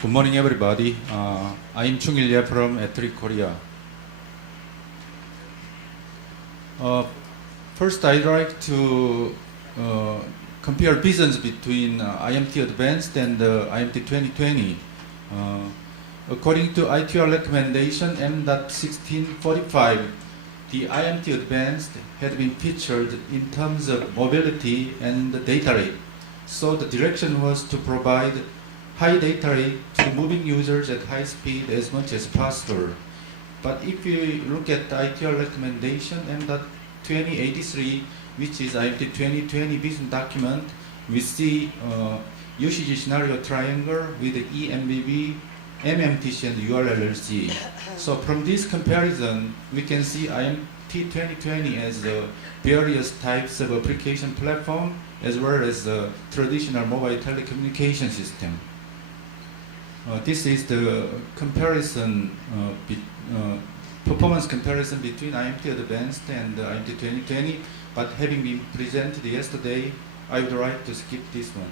Good morning, everybody. I'm Choongil Yeh from Korea. First, I'd like to compare visions between IMT Advanced and IMT 2020. According to ITR recommendation M.1645, the IMT Advanced had been featured in terms of mobility and data rate. So the direction was to provide high data rate to moving users at high speed as much as possible. But if you look at the ITR recommendation M.2083, which is IMT 2020 vision document, we see usage scenario triangle with the EMBB, MMTC, and URLLC. So from this comparison, we can see IMT 2020 as various types of application platform as well as the traditional mobile telecommunication system. This is the comparison, performance comparison between IMT Advanced and IMT 2020, but having been presented yesterday, I would like to skip this one.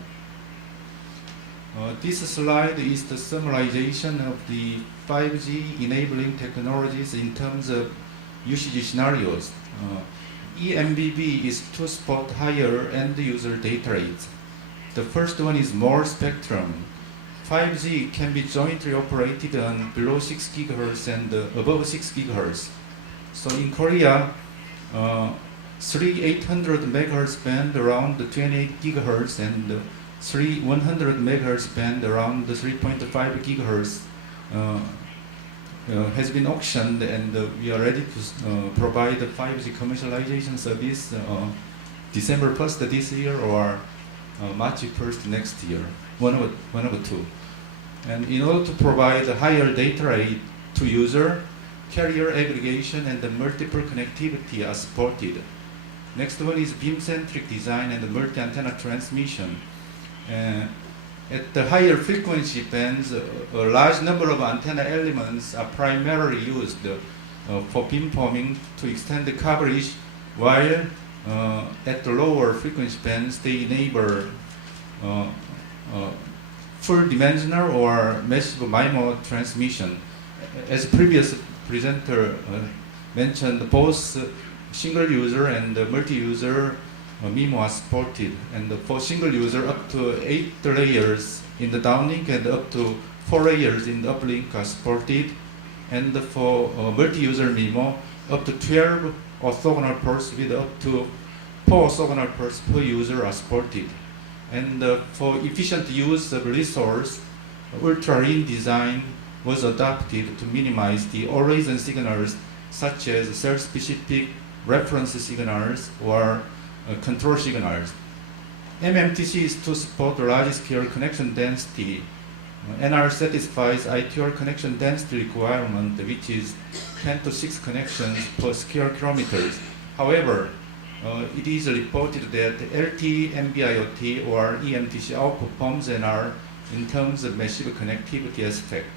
This slide is the summarization of the 5G enabling technologies in terms of usage scenarios. EMBB is to support higher end user data rates. The first one is more spectrum. 5G can be jointly operated on below 6 GHz and above 6 GHz. So in Korea, 800 MHz band around the 28 GHz and 100 MHz band around the 3.5 GHz has been auctioned, and we are ready to provide the 5G commercialization service December 1st this year or March 1st next year, one of the two. And in order to provide a higher data rate to user, carrier aggregation and the multiple connectivity are supported. Next one is beam-centric design and the multi-antenna transmission. At the higher frequency bands, a large number of antenna elements are primarily used for beamforming to extend the coverage, while at the lower frequency bands, they enable full dimensional or massive MIMO transmission. As a previous presenter mentioned, both single user and multi-user MIMO are supported, and for single user up to 8 layers in the downlink and up to 4 layers in the uplink are supported, and for multi-user MIMO up to 12 orthogonal pulse with up to 4 orthogonal pulse per user are supported. And for efficient use of resource, ultra-lean design was adopted to minimize the always-on signals such as cell-specific reference signals or control signals. MMTC is to support large-scale connection density. NR satisfies ITR connection density requirement, which is 10 to 6 connections per square kilometers. However, it is reported that LTE NB-IoT or EMTC outperforms NR in terms of massive connectivity aspect.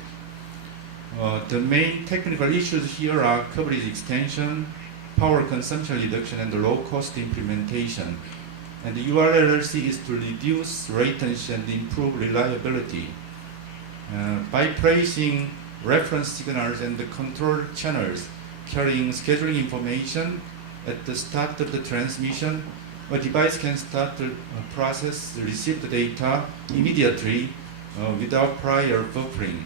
The main technical issues here are coverage extension, power consumption reduction, and low-cost implementation. And the URLLC is to reduce latency and improve reliability. By placing reference signals and the control channels carrying scheduling information at the start of the transmission, a device can start to process the received data immediately without prior buffering.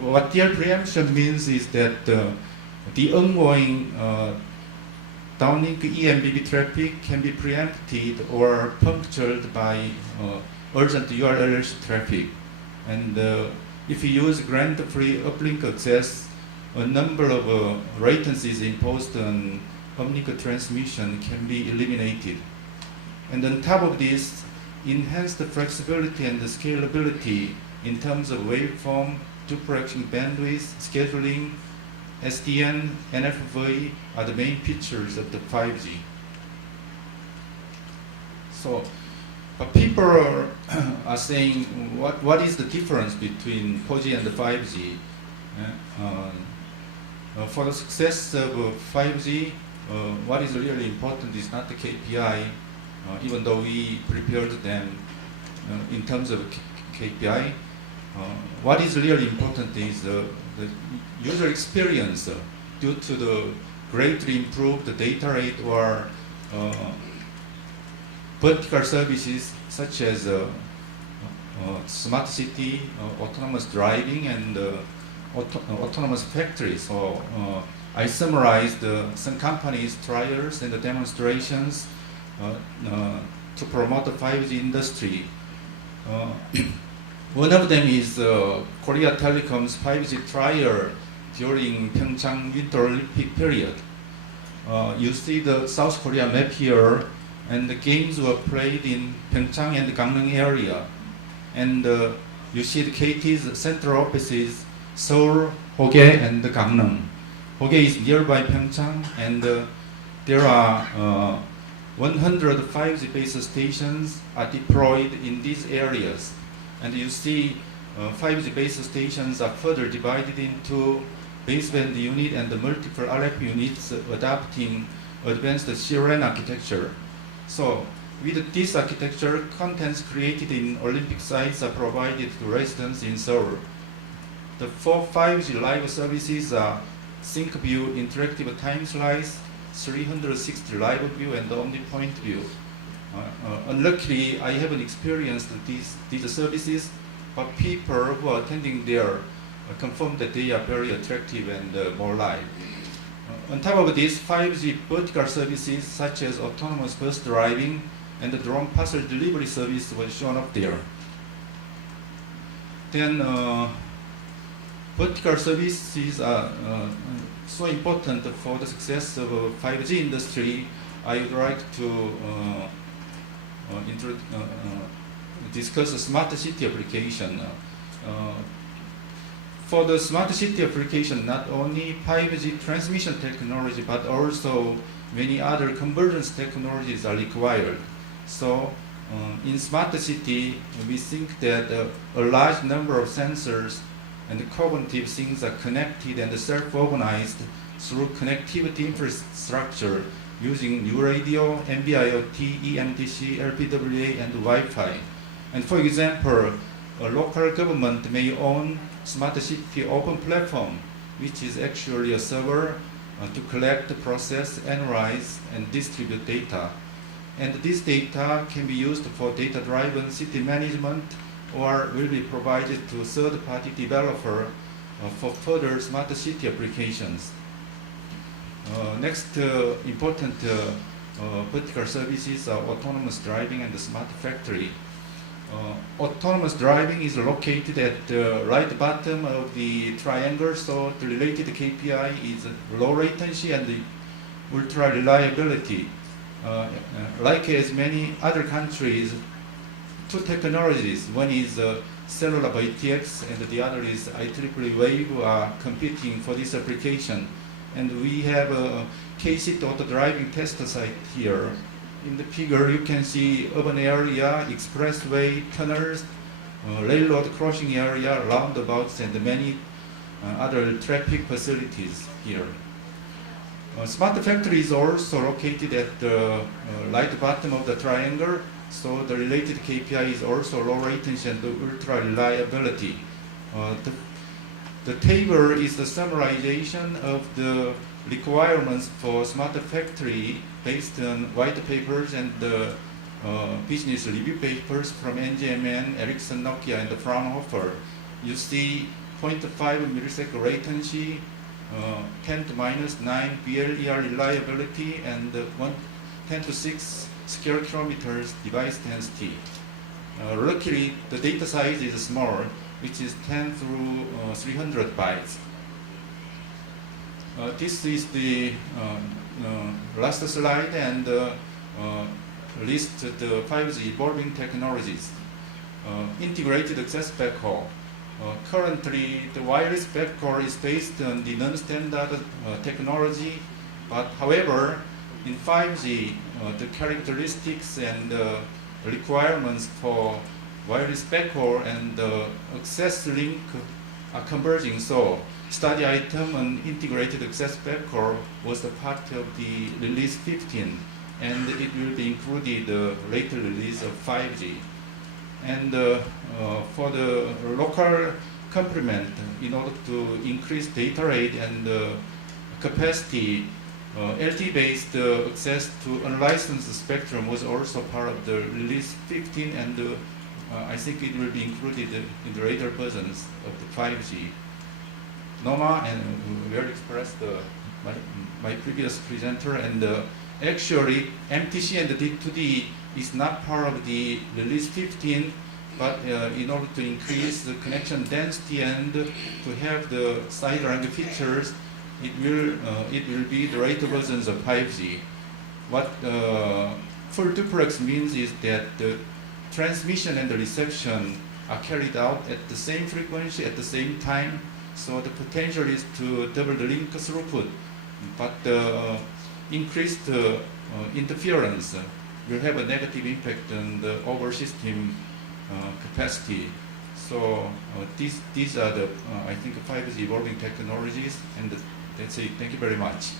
What DL preemption means is that the ongoing downlink EMBB traffic can be preempted or punctured by urgent URLLC traffic. And if you use grant-free uplink access, a number of latencies imposed on uplink transmission can be eliminated. And on top of this, enhanced flexibility and the scalability in terms of waveform, duplexing bandwidth, scheduling, SDN, NFV are the main features of the 5G. So, but people are saying, what is the difference between 4G and the 5G? For the success of 5G, what is really important is not the KPI, even though we prepared them in terms of KPI. what is really important is the user experience due to the greatly improved data rate or vertical services such as smart city, autonomous driving, and autonomous factories. So I summarized some companies' trials and demonstrations to promote the 5G industry. One of them is Korea Telecom's 5G trial during Pyeongchang Winter Olympic period. You see the South Korea map here, and the games were played in Pyeongchang and Gangneung area. And you see the KT's central offices, Seoul, Hoge, and Gangneung. Hoge is nearby Pyeongchang, and there are 100 5G base stations are deployed in these areas. And you see 5G base stations are further divided into baseband unit and the multiple RF units adopting advanced CRN architecture. So with this architecture, contents created in Olympic sites are provided to residents in Seoul. The 4 5G live services are Sync View, Interactive Time Slice, 360 live view, and Omni Point View. Unluckily, I haven't experienced these services, but people who are attending there confirm that they are very attractive and more live. On top of this, 5G vertical services such as autonomous bus driving and the drone parcel delivery service was shown up there. Then vertical services are so important for the success of 5G industry. I would like to discuss a smart city application. For the smart city application, not only 5G transmission technology, but also many other convergence technologies are required. So in smart city, we think that a large number of sensors and cognitive things are connected and self-organized through connectivity infrastructure using new radio, NB-IoT, eMDC, LPWA, and Wi-Fi. And for example, a local government may own smart city open platform, which is actually a server to collect, process, analyze, and distribute data. And this data can be used for data-driven city management or will be provided to third-party developer for further smart city applications. Next important vertical services are autonomous driving and the smart factory. Autonomous driving is located at the right bottom of the triangle, so the related KPI is low latency and the ultra reliability. Like as many other countries, two technologies, one is cellular by TX and the other is IEEE Wave, are competing for this application. And we have a K-seat auto driving test site here. In the figure, you can see urban area, expressway, tunnels, railroad crossing area, roundabouts, and many other traffic facilities here. Smart factory is also located at the right bottom of the triangle, so the related KPI is also low latency and ultra reliability. The table is the summarization of the requirements for smart factory based on white papers and the business review papers from NGMN, Ericsson, Nokia, and Fraunhofer. You see 0.5 millisecond latency, 10 to minus 9 BLER reliability, and 10 to 6 square kilometers device density. Luckily, the data size is small, which is 10 through 300 bytes. This is the last slide and list the 5G evolving technologies. Integrated access backhaul. Currently, the wireless backhaul is based on the non-standard technology, but however, in 5G, the characteristics and requirements for wireless backhaul and access link are converging. So, study item on integrated access backhaul was a part of the release 15, and it will be included later release of 5G. And for the local complement, in order to increase data rate and capacity, LTE-based access to unlicensed spectrum was also part of the release 15, and I think it will be included in the later versions of the 5G. Noma and we already expressed my previous presenter, and actually MTC and the D2D is not part of the release 15, but in order to increase the connection density and to have the side range features, it will be the later versions of 5G. What full duplex means is that the transmission and the reception are carried out at the same frequency at the same time, so the potential is to double the link throughput, but the increased interference will have a negative impact on the overall system capacity. So these are the I think 5G evolving technologies, and that's it. Thank you very much.